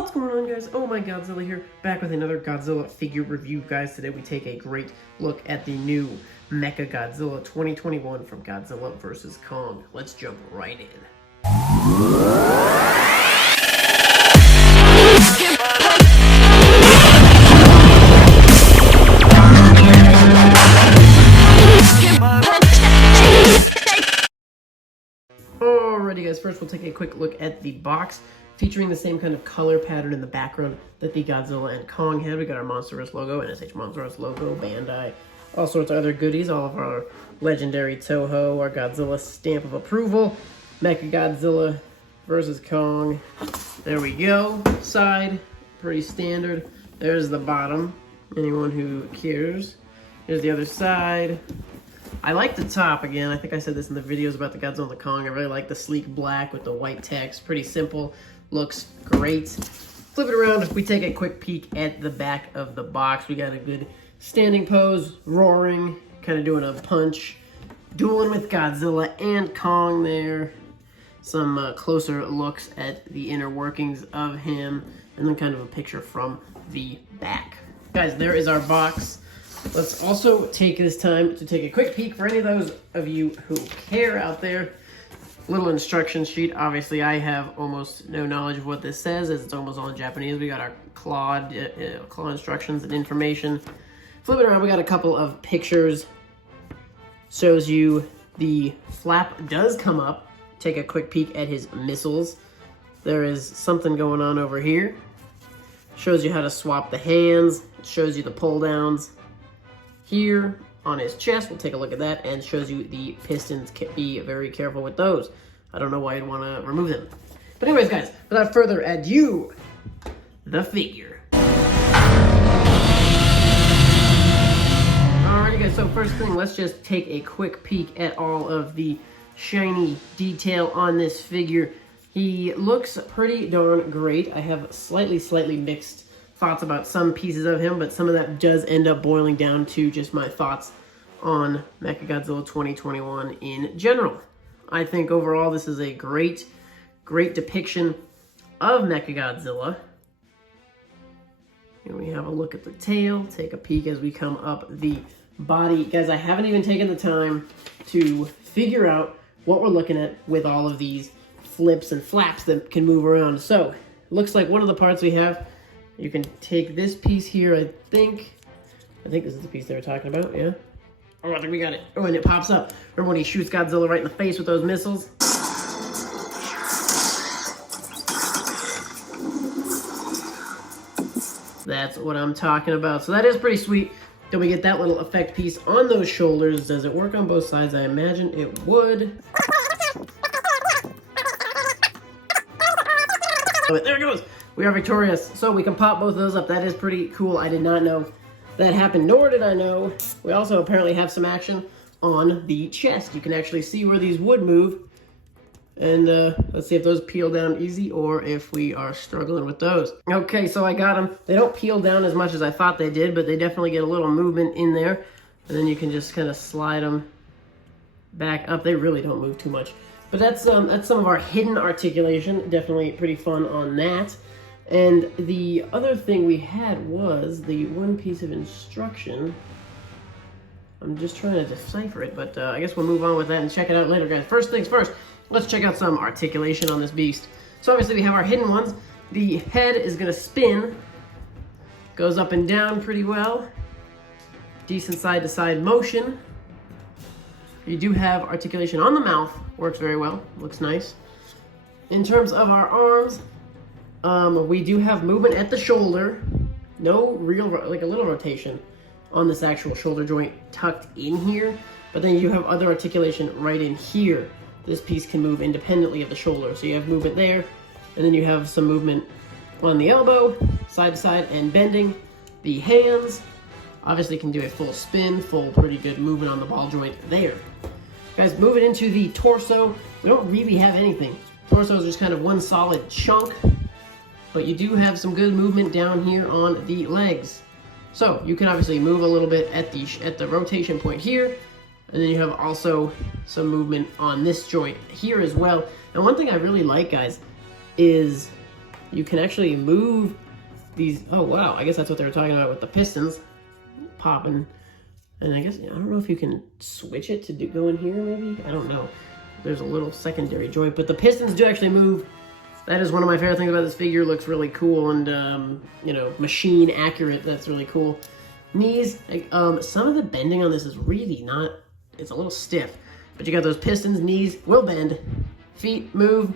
What's going on, guys? Oh my Godzilla here, back with another Godzilla figure review, guys. Today we take a great look at the new Mechagodzilla 2021 from Godzilla Vs Kong. Let's jump right in. Alrighty, guys, first we'll take a quick look at the box, featuring the same kind of color pattern in the background that the Godzilla and Kong had. We got our MonsterArts logo, SHMA logo, Bandai, all sorts of other goodies, all of our legendary Toho, our Godzilla stamp of approval, Mechagodzilla versus Kong. There we go. Side, pretty standard. There's the bottom, anyone who cares. Here's the other side. I like the top again. I think I said this in the videos about the Godzilla and the Kong. I really like the sleek black with the white text. Pretty simple. Looks great. Flip it around. We take a quick peek at the back of the box. We got a good standing pose, roaring, kind of doing a punch, dueling with Godzilla and Kong there. Some closer looks at the inner workings of him, and then kind of a picture from the back. Guys, there is our box. Let's also take this time to take a quick peek for any of those of you who care out there. Little instruction sheet. Obviously, I have almost no knowledge of what this says, as it's almost all in Japanese. We got our claw instructions and information. Flip it around, we got a couple of pictures. Shows you the flap does come up. Take a quick peek at his missiles. There is something going on over here. Shows you how to swap the hands. Shows you the pull downs. Here on his chest, we'll take a look at that, and shows you the pistons. Be very careful with those. I don't know why you'd want to remove them. But anyways, guys, without further ado, the figure. Alrighty, guys, so first thing, let's just take a quick peek at all of the shiny detail on this figure. He looks pretty darn great. I have slightly mixed thoughts about some pieces of him, but some of that does end up boiling down to just my thoughts on Mechagodzilla 2021 in general. I think overall this is a great depiction of Mechagodzilla. Here we have a look at the tail, take a peek as we come up the body. Guys, I haven't even taken the time to figure out what we're looking at with all of these flips and flaps that can move around. So, looks like one of the parts we have, you can take this piece here, I think this is the piece they were talking about, yeah? Oh, I think we got it. Oh, and it pops up. Remember when he shoots Godzilla right in the face with those missiles? That's what I'm talking about. So that is pretty sweet. Then we get that little effect piece on those shoulders. Does it work on both sides? I imagine it would. But there it goes. We are victorious. So we can pop both of those up. That is pretty cool. I did not know that happened, nor did I know. We also apparently have some action on the chest. You can actually see where these would move. And let's see if those peel down easy or if we are struggling with those. Okay, so I got them. They don't peel down as much as I thought they did, but they definitely get a little movement in there. And then you can just kind of slide them back up. They really don't move too much. But that's some of our hidden articulation. Definitely pretty fun on that. And the other thing we had was the one piece of instruction. I'm just trying to decipher it, but I guess we'll move on with that and check it out later, guys. First things first, let's check out some articulation on this beast. So obviously we have our hidden ones. The head is going to spin. Goes up and down pretty well. Decent side-to-side motion. You do have articulation on the mouth. Works very well. Looks nice. In terms of our arms, we do have movement at the shoulder. No real, like a little rotation on this actual shoulder joint tucked in here. But then you have other articulation right in here. This piece can move independently of the shoulder. So you have movement there. And then you have some movement on the elbow, side to side, and bending. The hands obviously can do a full spin, full pretty good movement on the ball joint there. Guys, moving into the torso, we don't really have anything. Torso is just kind of one solid chunk. But you do have some good movement down here on the legs. So you can obviously move a little bit at the rotation point here, and then you have also some movement on this joint here as well. And one thing I really like, guys, is you can actually move these. Oh wow, I guess that's what they were talking about with the pistons popping. And I guess, I don't know if you can switch it to go in here maybe? I don't know. There's a little secondary joint, but the pistons do actually move. That is one of my favorite things about this figure. Looks really cool and, you know, machine accurate. That's really cool. Knees, some of the bending on this is really not, it's a little stiff. But you got those pistons, knees will bend. Feet move.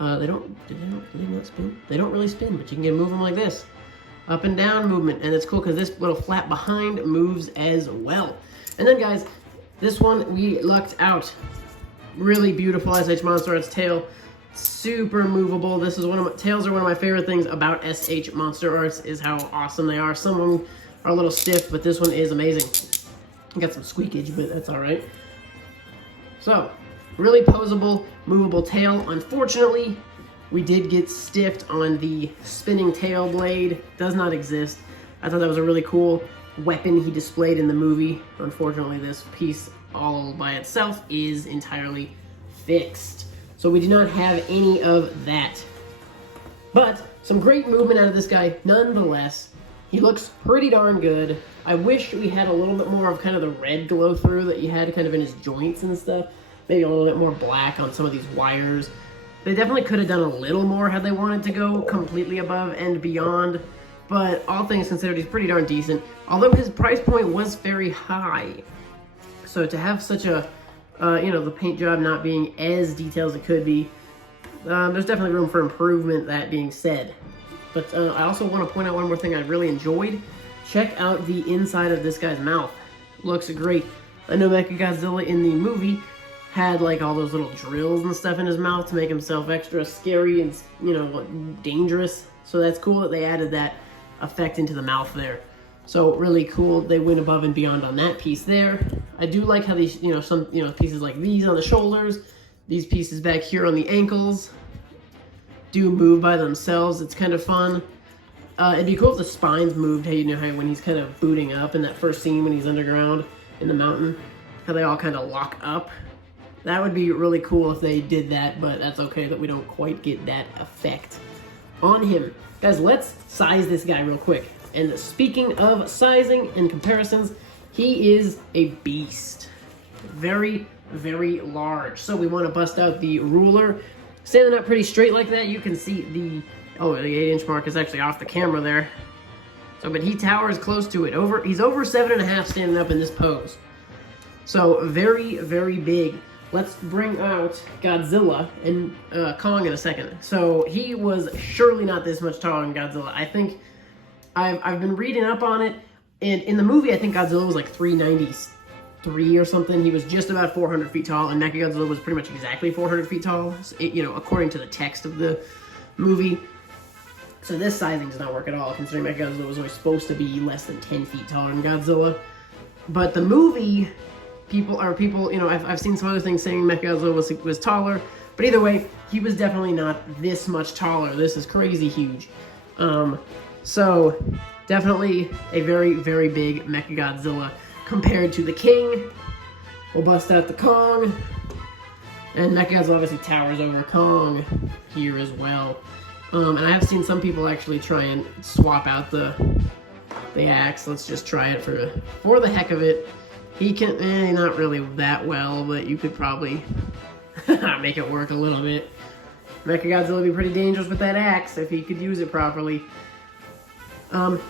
Do they not spin? They don't really spin, but you can move them like this. Up and down movement, and it's cool because this little flap behind moves as well. And then guys, this one we lucked out. Really beautiful SH MonsterArts tail, super movable. This is tails are one of my favorite things about SH MonsterArts is how awesome they are. Some of them are a little stiff, but this one is amazing. Got some squeakage, but that's all right. So, really poseable, movable tail. Unfortunately, we did get stiffed on the spinning tail blade. Does not exist. I thought that was a really cool weapon he displayed in the movie. Unfortunately, this piece all by itself is entirely fixed. So we do not have any of that. But some great movement out of this guy nonetheless. He looks pretty darn good. I wish we had a little bit more of kind of the red glow through that you had kind of in his joints and stuff. Maybe a little bit more black on some of these wires. They definitely could have done a little more had they wanted to go completely above and beyond, but all things considered, he's pretty darn decent, although his price point was very high. So to have such a, you know, the paint job not being as detailed as it could be, there's definitely room for improvement, that being said. But I also want to point out one more thing I really enjoyed. Check out the inside of this guy's mouth. Looks great. I know Mechagodzilla in the movie had like all those little drills and stuff in his mouth to make himself extra scary and, you know, dangerous. So that's cool that they added that effect into the mouth there. So really cool. They went above and beyond on that piece there. I do like how these, you know, some, you know, pieces like these on the shoulders, these pieces back here on the ankles do move by themselves. It's kind of fun. It'd be cool if the spines moved. Hey, you know how when he's kind of booting up in that first scene when he's underground in the mountain, how they all kind of lock up. That would be really cool if they did that, but that's okay that we don't quite get that effect on him. Guys, let's size this guy real quick. And speaking of sizing and comparisons, he is a beast. Very, very large. So we want to bust out the ruler. Standing up pretty straight like that, you can see the 8-inch mark is actually off the camera there. So, but he towers close to it. He's over 7.5 standing up in this pose. So very, very big. Let's bring out Godzilla and Kong in a second. So he was surely not this much taller than Godzilla. I think I've been reading up on it, and in the movie I think Godzilla was like 393 or something. He was just about 400 feet tall, and Mechagodzilla was pretty much exactly 400 feet tall, you know, according to the text of the movie. So this sizing does not work at all, considering Mechagodzilla was always supposed to be less than 10 feet taller than Godzilla. But the movie, people, you know, I've seen some other things saying Mechagodzilla was taller, but either way, he was definitely not this much taller. This is crazy huge. So definitely a very, very big Mechagodzilla compared to the King. We'll bust out the Kong, and Mechagodzilla obviously towers over Kong here as well. And I have seen some people actually try and swap out the axe. Let's just try it for the heck of it. He can, not really that well, but you could probably make it work a little bit. Mechagodzilla would be pretty dangerous with that axe if he could use it properly.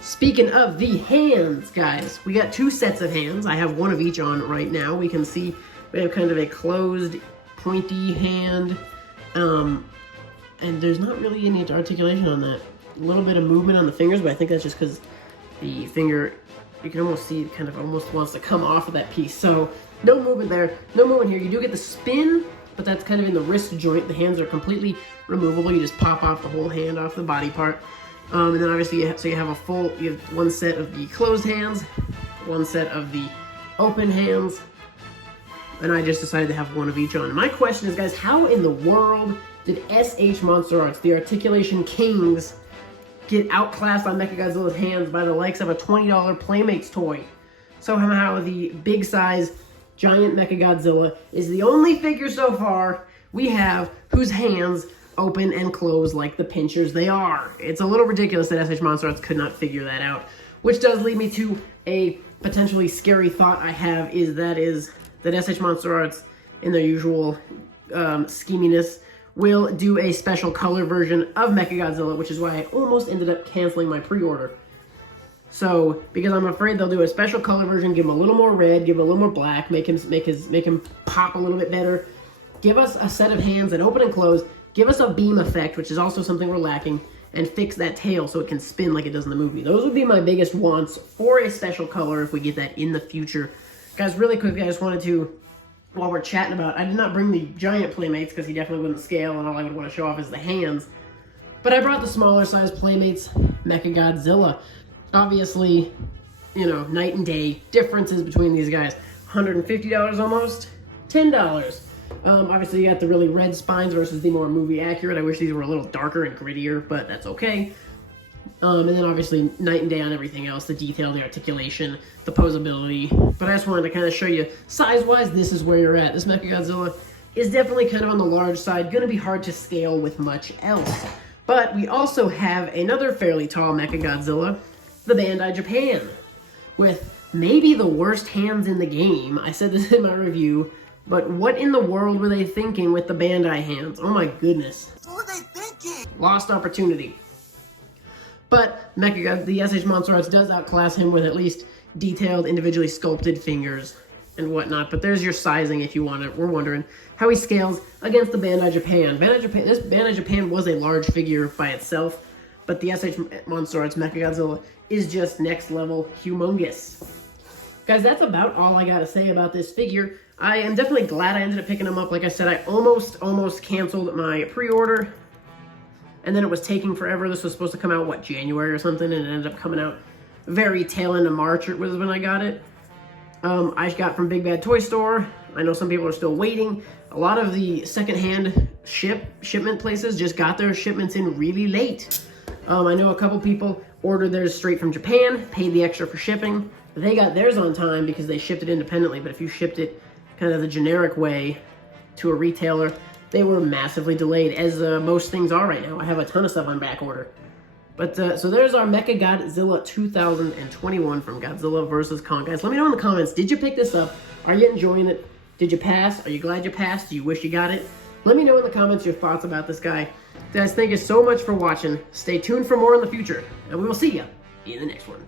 Speaking of the hands, guys, we got 2 sets of hands. I have one of each on right now. We can see we have kind of a closed, pointy hand, and there's not really any articulation on that. A little bit of movement on the fingers, but I think that's just because the finger, you can almost see it kind of almost wants to come off of that piece. So no movement there, no movement here. You do get the spin, but that's kind of in the wrist joint. The hands are completely removable. You just pop off the whole hand off the body part. And then obviously, you have one set of the closed hands, one set of the open hands, and I just decided to have one of each on. And my question is, guys, how in the world did SH MonsterArts, the articulation kings, get outclassed on Mechagodzilla's hands by the likes of a $20 Playmates toy? Somehow the big size giant Mechagodzilla is the only figure so far we have whose hands open and close like the pinchers they are. It's a little ridiculous that SH MonsterArts could not figure that out, which does lead me to a potentially scary thought I have, is that SH MonsterArts, in their usual scheminess, will do a special color version of Mechagodzilla, which is why I almost ended up canceling my pre-order. So, because I'm afraid they'll do a special color version, give him a little more red, give him a little more black, make him pop a little bit better, give us a set of hands that open and close, give us a beam effect, which is also something we're lacking, and fix that tail so it can spin like it does in the movie. Those would be my biggest wants for a special color if we get that in the future. Guys, really quickly, I just wanted to, while we're chatting about, I did not bring the giant Playmates because he definitely wouldn't scale, and all I would want to show off is the hands. But I brought the smaller size Playmates Mechagodzilla. Obviously, you know, night and day differences between these guys. $150 almost, $10. Obviously, you got the really red spines versus the more movie accurate. I wish these were a little darker and grittier, but that's okay. And then obviously night and day on everything else, the detail, the articulation, the posability. But I just wanted to kind of show you, size-wise, this is where you're at. This Mechagodzilla is definitely kind of on the large side, gonna be hard to scale with much else. But we also have another fairly tall Mechagodzilla, the Bandai Japan, with maybe the worst hands in the game. I said this in my review, but what in the world were they thinking with the Bandai hands? Oh my goodness. What were they thinking? Lost opportunity. But the SH MonsterArts does outclass him with at least detailed, individually sculpted fingers and whatnot. But there's your sizing if you want it. We're wondering how he scales against the Bandai Japan. This Bandai Japan was a large figure by itself, but the SH MonsterArts Mechagodzilla is just next level humongous. Guys, that's about all I gotta say about this figure. I am definitely glad I ended up picking him up. Like I said, I almost canceled my pre-order, and then it was taking forever. This was supposed to come out, what, January or something, and it ended up coming out very tail end of March was when I got it. I got from Big Bad Toy Store. I know some people are still waiting. A lot of the secondhand shipment places just got their shipments in really late. I know a couple people ordered theirs straight from Japan, paid the extra for shipping. They got theirs on time because they shipped it independently, but if you shipped it kind of the generic way to a retailer, they were massively delayed, as most things are right now. I have a ton of stuff on back order. But, so there's our Mechagodzilla 2021 from Godzilla Vs Kong. Guys, let me know in the comments, did you pick this up? Are you enjoying it? Did you pass? Are you glad you passed? Do you wish you got it? Let me know in the comments your thoughts about this guy. Guys, thank you so much for watching. Stay tuned for more in the future, and we will see you in the next one.